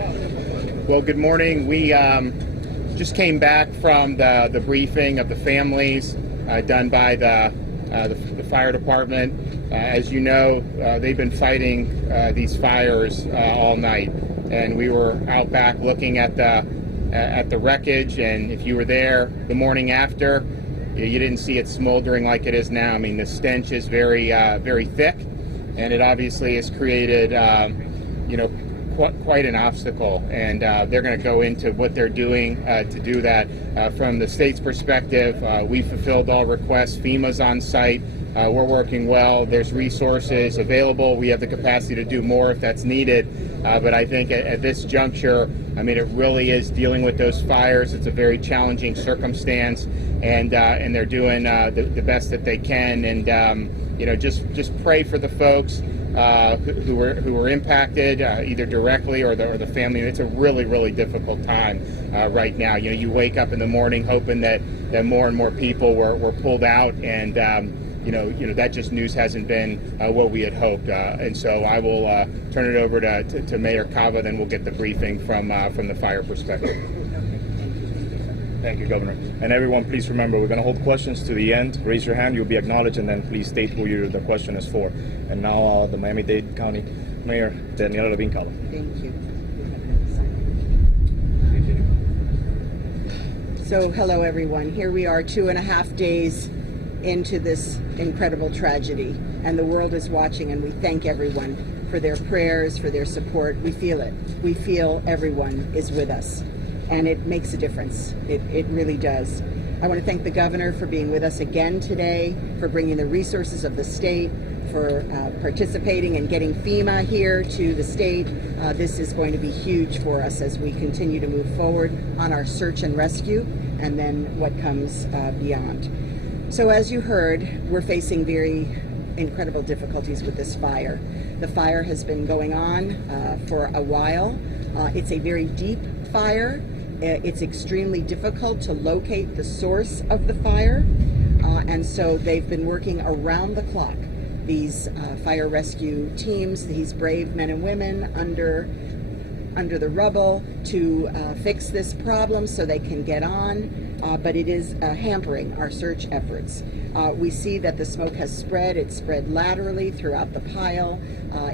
Well, good morning. We just came back from the briefing of the families done by the fire department. As you know, they've been fighting these fires all night, and we were out back looking at the wreckage. And if you were there the morning after, you didn't see it smoldering like it is now. I mean, the stench is very thick, and it obviously has created quite an obstacle, and they're going to go into what they're doing to do that. From the state's perspective, we fulfilled all requests. FEMA's on site. We're working well. There's resources available. We have the capacity to do more if that's needed. But I think at this juncture, I mean, it really is dealing with those fires. It's a very challenging circumstance, and they're doing the best that they can. And just pray for the folks who were impacted either directly or the family. It's a really difficult time right now. You wake up in the morning hoping that more and more people were pulled out, and that just news hasn't been what we had hoped. And so I will turn it over to Mayor Cava, then we'll get the briefing from the fire perspective. Thank you, Governor. And everyone, please remember, we're going to hold questions to the end. Raise your hand, you'll be acknowledged, and then please state who the question is for. And now the Miami-Dade County Mayor, Daniela Levine Cava. Thank you. So, hello everyone. Here we are 2.5 days into this incredible tragedy, and the world is watching, and we thank everyone for their prayers, for their support. We feel it. We feel everyone is with us. And it makes a difference. It really does. I want to thank the governor for being with us again today, for bringing the resources of the state, for participating and getting FEMA here to the state. This is going to be huge for us as we continue to move forward on our search and rescue, and then what comes beyond. So as you heard, we're facing very incredible difficulties with this fire. The fire has been going on for a while. It's a very deep fire. It's extremely difficult to locate the source of the fire, and so they've been working around the clock. These fire rescue teams, these brave men and women under the rubble to fix this problem so they can get on, but it is hampering our search efforts. We see that the smoke has spread. It's spread laterally throughout the pile.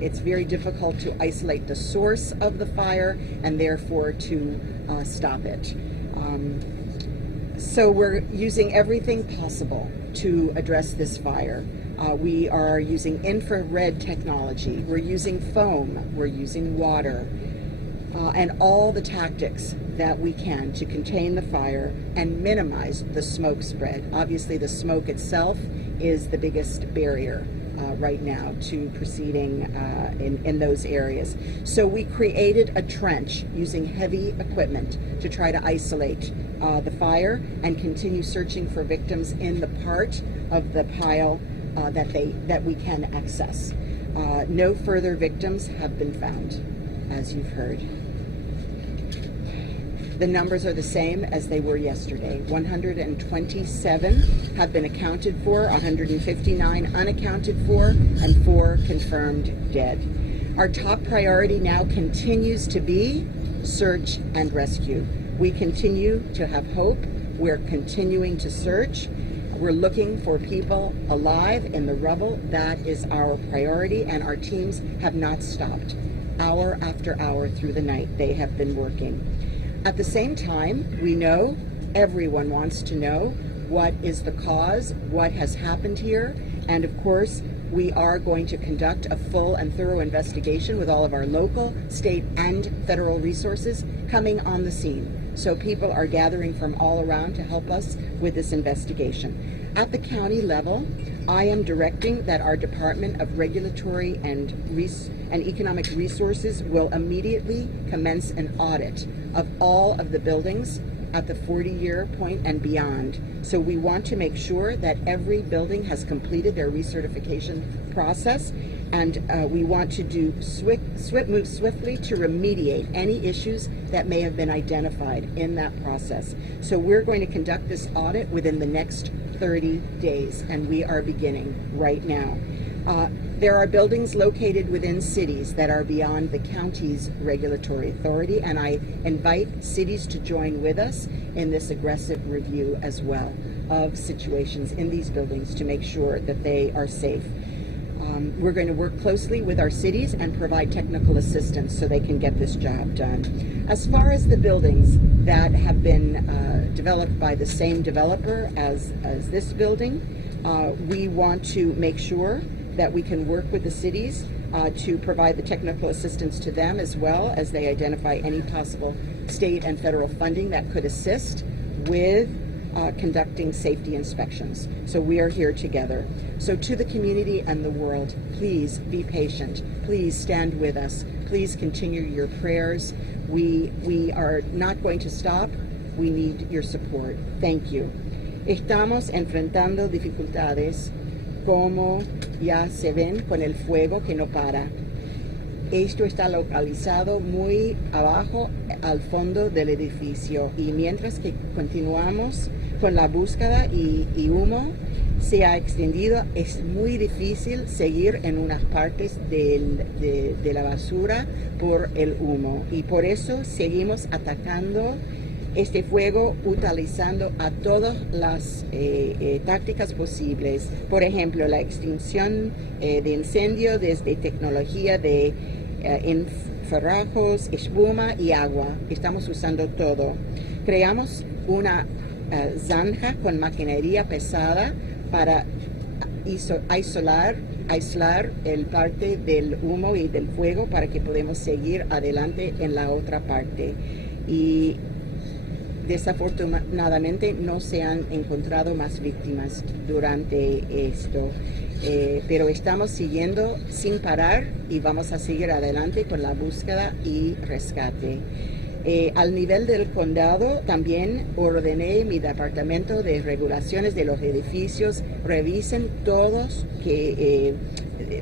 It's very difficult to isolate the source of the fire and therefore to stop it. So we're using everything possible to address this fire. We are using infrared technology. We're using foam. We're using water. And all the tactics that we can to contain the fire and minimize the smoke spread. Obviously, the smoke itself is the biggest barrier right now to proceeding in those areas. So we created a trench using heavy equipment to try to isolate the fire and continue searching for victims in the part of the pile that we can access. No further victims have been found, as you've heard. The numbers are the same as they were yesterday. 127 have been accounted for, 159 unaccounted for, and 4 confirmed dead. Our top priority now continues to be search and rescue. We continue to have hope. We're continuing to search. We're looking for people alive in the rubble. That is our priority, and our teams have not stopped. Hour after hour through the night, they have been working. At the same time, we know everyone wants to know what is the cause, what has happened here, and of course, we are going to conduct a full and thorough investigation with all of our local, state, and federal resources coming on the scene. So people are gathering from all around to help us with this investigation. At the county level, I am directing that our Department of Regulatory and Economic Resources will immediately commence an audit of all of the buildings at the 40-year point and beyond. So we want to make sure that every building has completed their recertification process, and we want to move swiftly to remediate any issues that may have been identified in that process. So we're going to conduct this audit within the next 30 days, and we are beginning right now. There are buildings located within cities that are beyond the county's regulatory authority, and I invite cities to join with us in this aggressive review as well of situations in these buildings to make sure that they are safe. We're going to work closely with our cities and provide technical assistance so they can get this job done. As far as the buildings that have been developed by the same developer as this building, we want to make sure that we can work with the cities to provide the technical assistance to them as well as they identify any possible state and federal funding that could assist with conducting safety inspections. So we are here together. So to the community and the world, please be patient. Please stand with us. Please continue your prayers. We are not going to stop. We need your support. Thank you. Estamos enfrentando dificultades como ya se ven con el fuego que no para. Esto está localizado muy abajo al fondo del edificio y mientras que continuamos con la búsqueda y humo se ha extendido, es muy difícil seguir en unas partes de la basura por el humo y por eso seguimos atacando este fuego utilizando a todas las tácticas posibles. Por ejemplo, la extinción de incendio desde tecnología de infrarrojos, espuma y agua. Estamos usando todo. Creamos una zanja con maquinaria pesada para aislar el parte del humo y del fuego para que podamos seguir adelante en la otra parte. Y desafortunadamente no se han encontrado más víctimas durante esto, pero estamos siguiendo sin parar y vamos a seguir adelante con la búsqueda y rescate. Al nivel del condado también ordené mi departamento de regulaciones de los edificios, revisen todos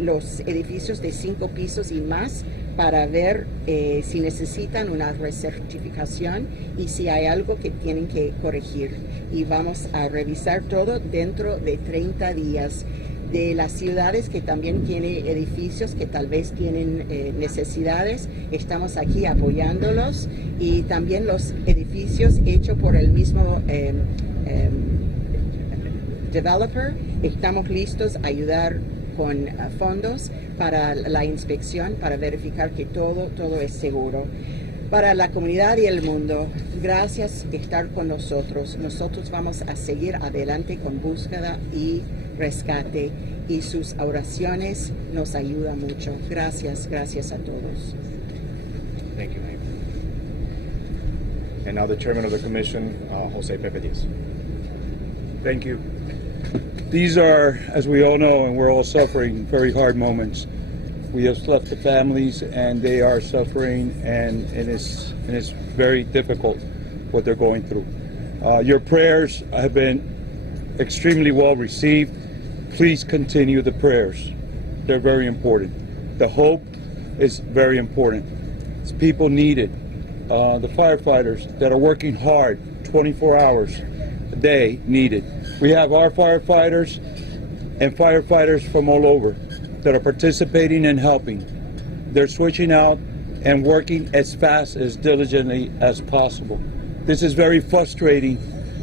los edificios de 5 pisos y más para ver si necesitan una recertificación y si hay algo que tienen que corregir. Y vamos a revisar todo dentro de 30 días. De las ciudades que también tienen edificios que tal vez tienen necesidades, estamos aquí apoyándolos y también los edificios hechos por el mismo developer, estamos listos a ayudar con fondos para la inspección, para verificar que todo es seguro. Para la comunidad y el mundo, gracias por estar con nosotros. Nosotros vamos a seguir adelante con búsqueda y rescate y sus oraciones nos ayudan mucho. Gracias a todos. Thank you, Mayor. And now the chairman of the commission, Jose Pepe Diaz. Thank you. These are, as we all know, and we're all suffering, very hard moments. We have left the families, and they are suffering, and it's very difficult what they're going through. Your prayers have been extremely well received. Please continue the prayers. They're very important. The hope is very important. People need it. The firefighters that are working hard 24 hours a day need it. We have our firefighters and firefighters from all over that are participating and helping. They're switching out and working as fast, as diligently as possible. This is very frustrating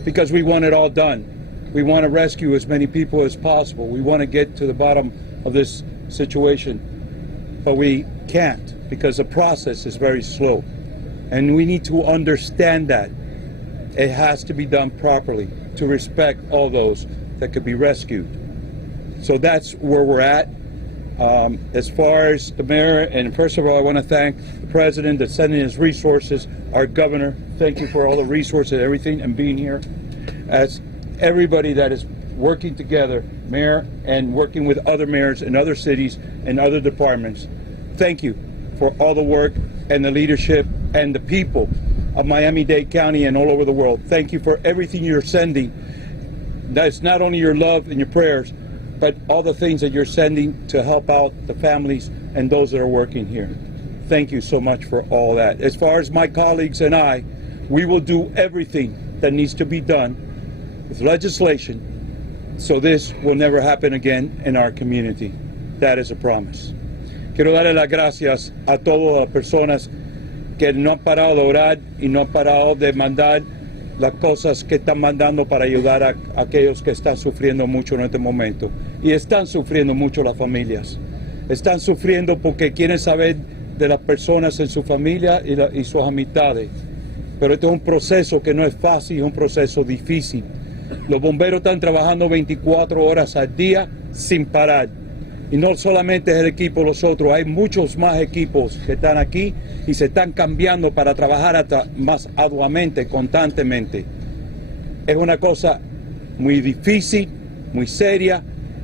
because we want it all done. We want to rescue as many people as possible. We want to get to the bottom of this situation, but we can't because the process is very slow. And we need to understand that. It has to be done properly to respect all those that could be rescued. So that's where we're at. As far as the mayor, and first of all, I want to thank the president that's sending his resources, our governor, thank you for all the resources, everything, and being here. As everybody that is working together, mayor, and working with other mayors in other cities and other departments, thank you for all the work and the leadership and the people of Miami-Dade County and all over the world. Thank you for everything you're sending. That's not only your love and your prayers, but all the things that you're sending to help out the families and those that are working here. Thank you so much for all that. As far as my colleagues and I, we will do everything that needs to be done with legislation so this will never happen again in our community. that is a promise. Quiero darle las gracias a todas las personas que no han parado de orar y no han parado de mandar las cosas que están mandando para ayudar a aquellos que están sufriendo mucho en este momento. Y están sufriendo mucho las familias. Están sufriendo porque quieren saber de las personas en su familia y sus amistades. Pero este es un proceso que no es fácil, es un proceso difícil. Los bomberos están trabajando 24 horas al día sin parar. Y no solamente es el equipo, los otros, hay muchos más equipos que están aquí y se están cambiando para trabajar hasta más arduamente, constantemente. Es una cosa muy difícil, muy seria,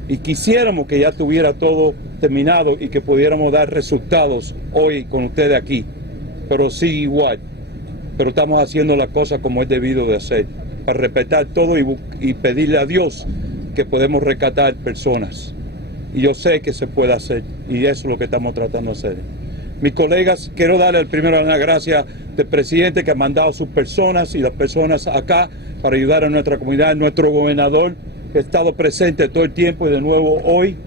y quisiéramos que ya estuviera todo terminado y que pudiéramos dar resultados hoy con ustedes aquí. Pero sí igual, pero estamos haciendo las cosas como es debido de hacer, para respetar todo y pedirle a Dios que podemos rescatar personas. Y yo sé que se puede hacer, y eso es lo que estamos tratando de hacer. Mis colegas, quiero darle primero las gracias al presidente que ha mandado sus personas y las personas acá para ayudar a nuestra comunidad, nuestro gobernador que ha estado presente todo el tiempo y de nuevo hoy,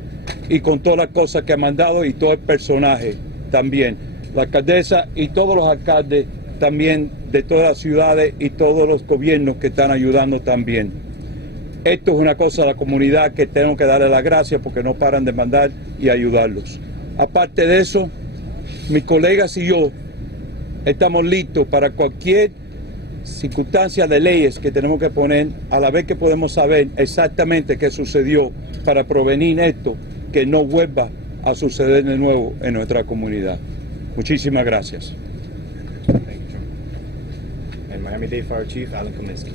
y con todas las cosas que ha mandado y todo el personaje también. La alcaldesa y todos los alcaldes también de todas las ciudades y todos los gobiernos que están ayudando también. Esto es una cosa de la comunidad que tengo que darle las gracias porque no paran de mandar y ayudarlos. Aparte de eso, mis colegas y yo estamos listos para cualquier circunstancia de leyes que tenemos que poner, a la vez que podemos saber exactamente qué sucedió para prevenir esto, que no vuelva a suceder de nuevo en nuestra comunidad. Muchísimas gracias. Thank you, John. And Miami-Dade Fire Chief Alan Kaminsky.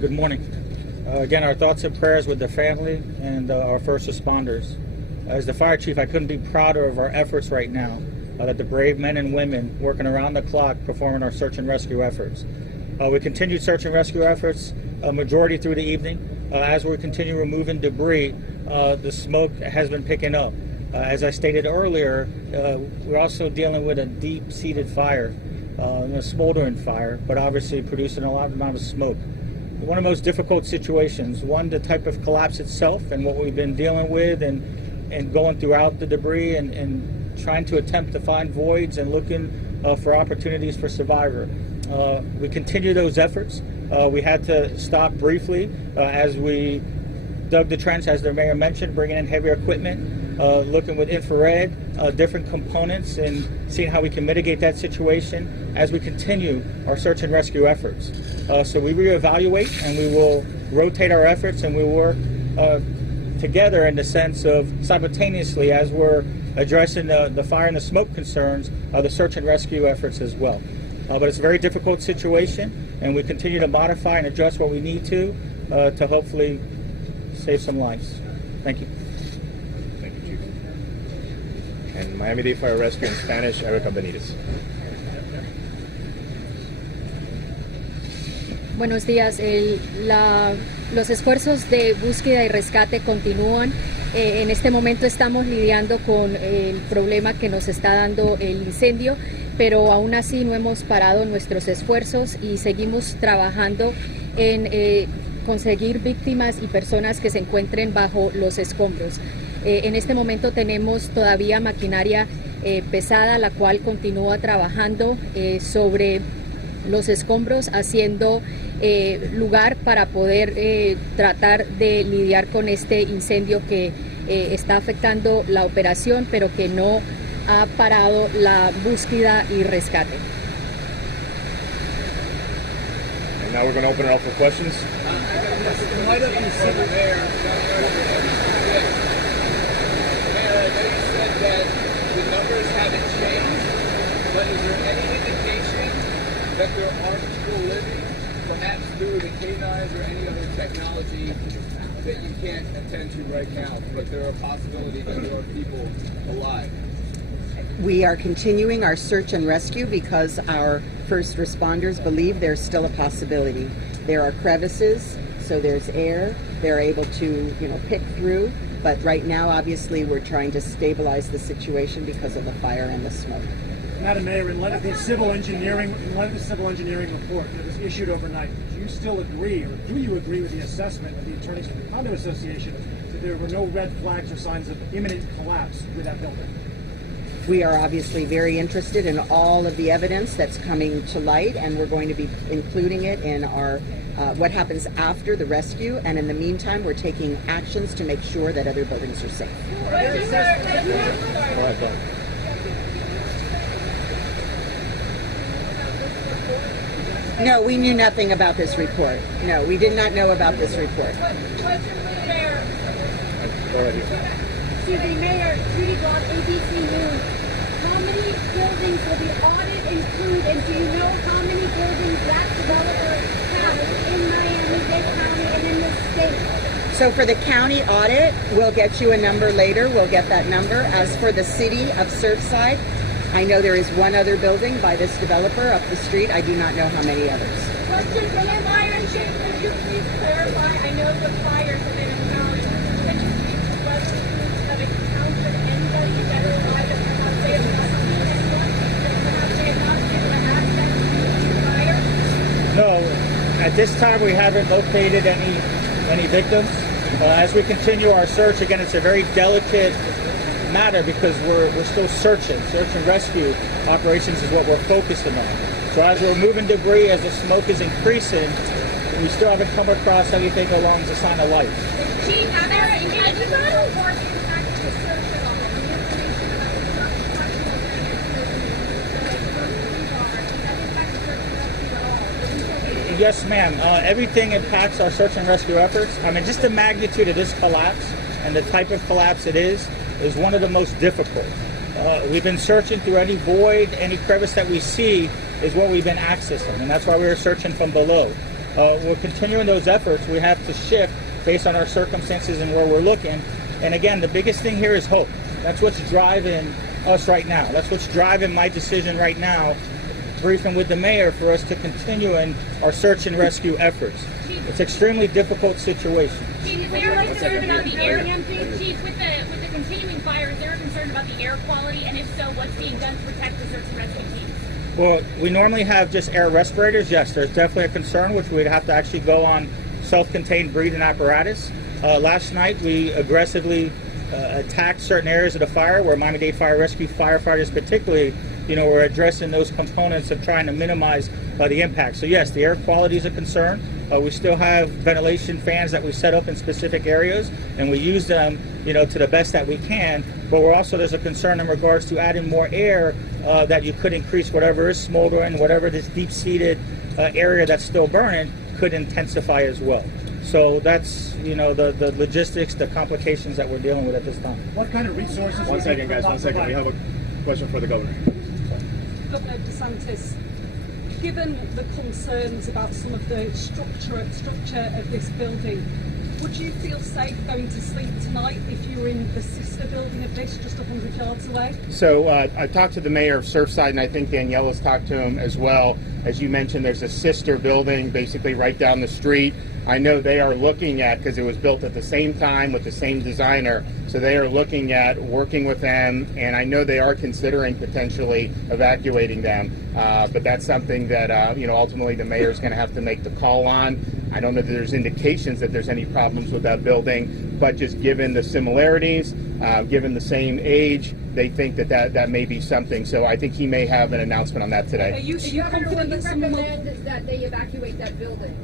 Good morning. Again, our thoughts and prayers with the family and our first responders. As the fire chief, I couldn't be prouder of our efforts right now, that the brave men and women working around the clock performing our search and rescue efforts. We continued search and rescue efforts, majority through the evening. As we continue removing debris, the smoke has been picking up. As I stated earlier, we're also dealing with a deep-seated fire, a smoldering fire, but obviously producing a lot amount of smoke. One of the most difficult situations, one, the type of collapse itself and what we've been dealing with and going throughout the debris and trying to attempt to find voids and looking for opportunities for survivor. We continue those efforts. We had to stop briefly as we dug the trench, as the mayor mentioned, bringing in heavier equipment, looking with infrared, different components, and seeing how we can mitigate that situation as we continue our search and rescue efforts. So we reevaluate and we will rotate our efforts and we work together in the sense of simultaneously as we're addressing the fire and the smoke concerns, the search and rescue efforts as well. But it's a very difficult situation and we continue to modify and adjust what we need to hopefully save some lives. Thank you. Thank you, Chief. And Miami-Dade Fire Rescue in Spanish, Erica Benitez. Buenos días. Los esfuerzos de búsqueda y rescate continúan. En este momento estamos lidiando con el problema que nos está dando el incendio, pero aún así no hemos parado nuestros esfuerzos y seguimos trabajando en conseguir víctimas y personas que se encuentren bajo los escombros. En este momento tenemos todavía maquinaria pesada, la cual continúa trabajando sobre los escombros, haciendo lugar para poder tratar de lidiar con este incendio que está afectando la operación, pero que no ha parado la búsqueda y rescate. And now we're going to open it up for questions. In light of you said there, I know you said that the numbers haven't changed, but is there any indication that there are people living, perhaps through the K9s or any other technology that you can't attend to right now, but there are a possibility that there are people alive? We are continuing our search and rescue because our first responders believe there's still a possibility. There are crevices, so there's air. They're able to, pick through. But right now, obviously, we're trying to stabilize the situation because of the fire and the smoke. Madam Mayor, in light of the civil engineering report that was issued overnight, do you still agree, or do you agree with the assessment of the attorneys from the Condo Association that there were no red flags or signs of imminent collapse with that building. We are obviously very interested in all of the evidence that's coming to light, and we're going to be including it in our what happens after the rescue. And in the meantime, we're taking actions to make sure that other buildings are safe. No, we knew nothing about this report. No, we did not know about this report. Excuse me, Mayor, Judy Block, ABC News. How many buildings will the audit include, and do you know how many buildings that developer has in Miami-Dade County and in the state? So for the county audit, we'll get you a number later. We'll get that number. As for the city of Surfside, I know there is one other building by this developer up the street. I do not know how many others. Question from the fire chief. Could you please clarify? I know the fires have been encountered. Could you speak to whether schools have encountered anybody that is private, perhaps they have not seen anyone, perhaps they have not been able to access the fire? No, at this time we haven't located any victims. As we continue our search, again, it's a very delicate matter because we're still searching. Search and rescue operations is what we're focusing on. So as we're moving debris, as the smoke is increasing, we still haven't come across anything along the sign of life. Chief, are there any reports impacting the search at all? The information about the structural damage, Yes, ma'am. Everything impacts our search and rescue efforts. I mean, just the magnitude of this collapse and the type of collapse it is one of the most difficult. We've been searching through any void, any crevice that we see is what we've been accessing, and that's why we were searching from below. We're continuing those efforts. We have to shift based on our circumstances and where we're looking. And again, the biggest thing here is hope. That's what's driving us right now. That's what's driving my decision right now, briefing with the mayor for us to continue in our search and rescue efforts. It's an extremely difficult situation. Chief, is there a concern about the air? Chief, with the continuing fire, is there a concern about the air quality? And if so, what's being done to protect the search and rescue teams? Well, we normally have just air respirators. Yes, there's definitely a concern, which we'd have to actually go on self-contained breathing apparatus. Last night, we aggressively attacked certain areas of the fire where Miami-Dade Fire Rescue firefighters particularly, were addressing those components of trying to minimize the impact. So yes, the air quality is a concern. We still have ventilation fans that we set up in specific areas, and we use them, to the best that we can. But there's a concern in regards to adding more air that you could increase whatever is smoldering, whatever this deep-seated area that's still burning could intensify as well. So that's, the logistics, the complications that we're dealing with at this time. What kind of resources? One second, guys. 1 second. We have a question for the governor. Governor DeSantis, given the concerns about some of the structure of this building, would you feel safe going to sleep tonight if you were in the sister building of this just 100 yards away? So I talked to the mayor of Surfside, and I think Daniela's talked to him as well. As you mentioned, there's a sister building basically right down the street. I know they are looking at, because it was built at the same time with the same designer, so they are looking at working with them, and I know they are considering potentially evacuating them. But that's something that, ultimately the mayor is going to have to make the call on. I don't know that there's indications that there's any problems with that building, but just given the similarities, given the same age, they think that may be something. So I think he may have an announcement on that today. Are you confident that someone will... that they evacuate that building?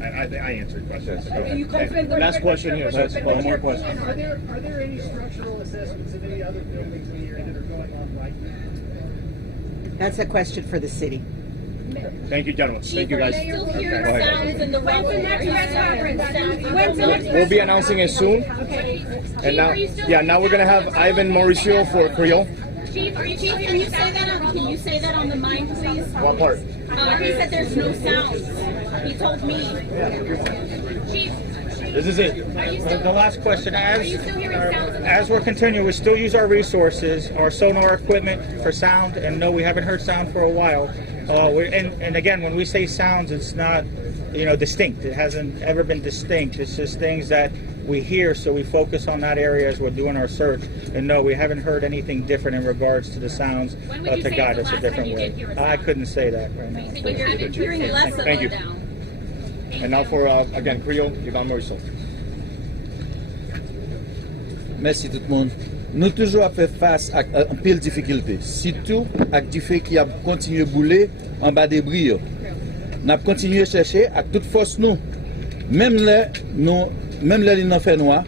I answered questions. Go Are you ahead. confident that... Last question here. One more question. Are there any structural assessments of any other buildings in the area that are going on right now? That's a question for the city. Thank you, gentlemen. Thank you, guys. Still Go hearing ahead. sounds in the rubble. When's the next press conference? When's the next We'll be announcing it soon. Okay. And now we're gonna have Ivan Mauricio for Creole. Chief, can you say that on the mic, please? What part? He said there's no sounds. He told me. Chief, This is it. The last question, are you still hearing sounds? as we're continuing, we still use our resources, our sonar equipment for sound, and no, we haven't heard sound for a while. And again, when we say sounds, it's not, distinct. It hasn't ever been distinct. It's just things that we hear, so we focus on that area as we're doing our search. And no, we haven't heard anything different in regards to the sounds to guide us a different way. I couldn't say that right now. You're hearing less of Thank you. it now. And now for, again, Creole, Ivan Mauricio. Merci tout le monde. Nous toujours à faire face à un pile de difficultés, surtout avec du fait qu'il a continué à bouler en bas des bris. Nous avons continué à chercher avec toute force nous. Même les nous fait noir,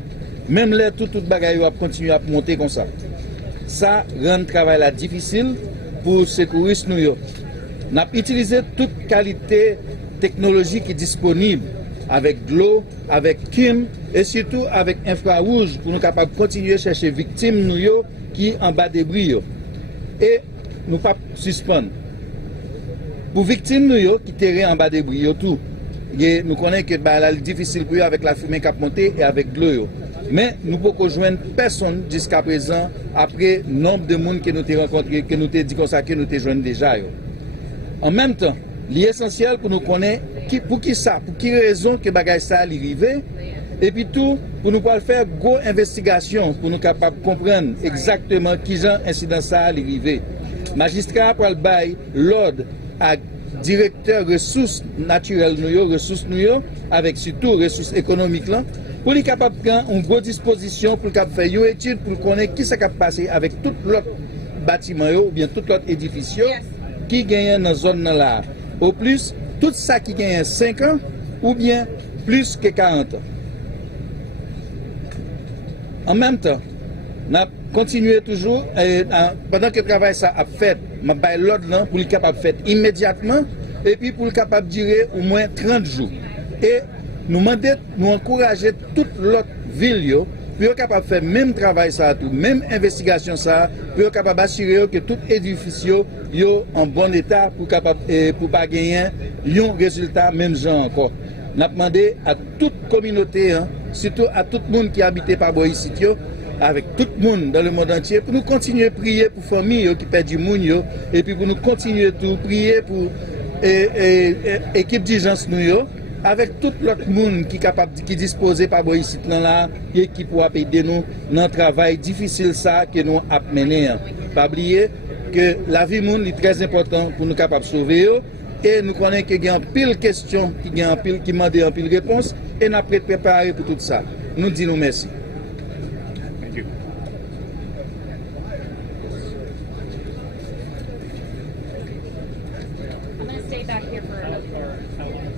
même les tout bagaille a continué à monter comme ça. Ça rend le travail là difficile pour secouristes nous. Nous avons utilisé toute qualité technologique qui est disponible avec de l'eau, avec Kim et surtout avec infrarouge pour nous capables de continuer à chercher victimes nous qui en bas des bris. Et nous pas suspendre. Pour victimes nous qui terrain en bas des bris tout. Et nous connaissons que c'est difficile pour eux avec la fumée qui a monté et avec de l'eau. Mais nous ne pouvons joindre personne jusqu'à présent après le nombre de monde que nous avons rencontré, que nous avons dit comme ça, que nous avons joint déjà. En même temps, l'essentiel pour nous connaître pour qui ça, pour qui raison que bagage ça arrivé, et puis tout pour nous pouvoir faire go investigation pour nous capables de comprendre exactement qui genre incident ça arrivé. Magistrat pour le bail l'ordre à directeur ressources naturelles ressources avec surtout ressources économiques là pour les capables de prendre une grosse disposition pour faire une étude pour connaître qui ça qui passé avec tout l'autre bâtiment ou bien tout l'autre édifice qui gagne dans zone là. Au plus tout ça qui gagne 5 ans ou bien plus que 40 ans. En même temps, on a continué toujours, pendant que le travail ça a fait, je vais l'ordre pour le capable de faire immédiatement et puis pour le capable de durer au moins 30 jours. Et nous encourager toute l'autre ville pour être capable de faire même travail ça, même investigation ça, pour être capable d'assurer que tout édifice est en bon état pour ne pas gagner un résultat même genre encore. Nous avons demandé à toute communauté, surtout à tout le monde qui habite par ici, avec tout le monde dans le monde entier, pour nous continuer à prier pour les familles qui perdent du monde, et puis pour nous continuer à prier pour l'équipe d'urgence avec tout l'autre monde qui est capable, qui dispose par ici là, et qui pourra aider nous dans le travail difficile ça que nous avons mené. Pas oublier que la vie monde est très importante pour nous capables de sauver. Et nous connaissons qu'il y a un pile de questions, qui demandent un pile de réponses, et nous sommes préparés pour tout ça. Nous disons merci. Thank you. I'm going to stay back here for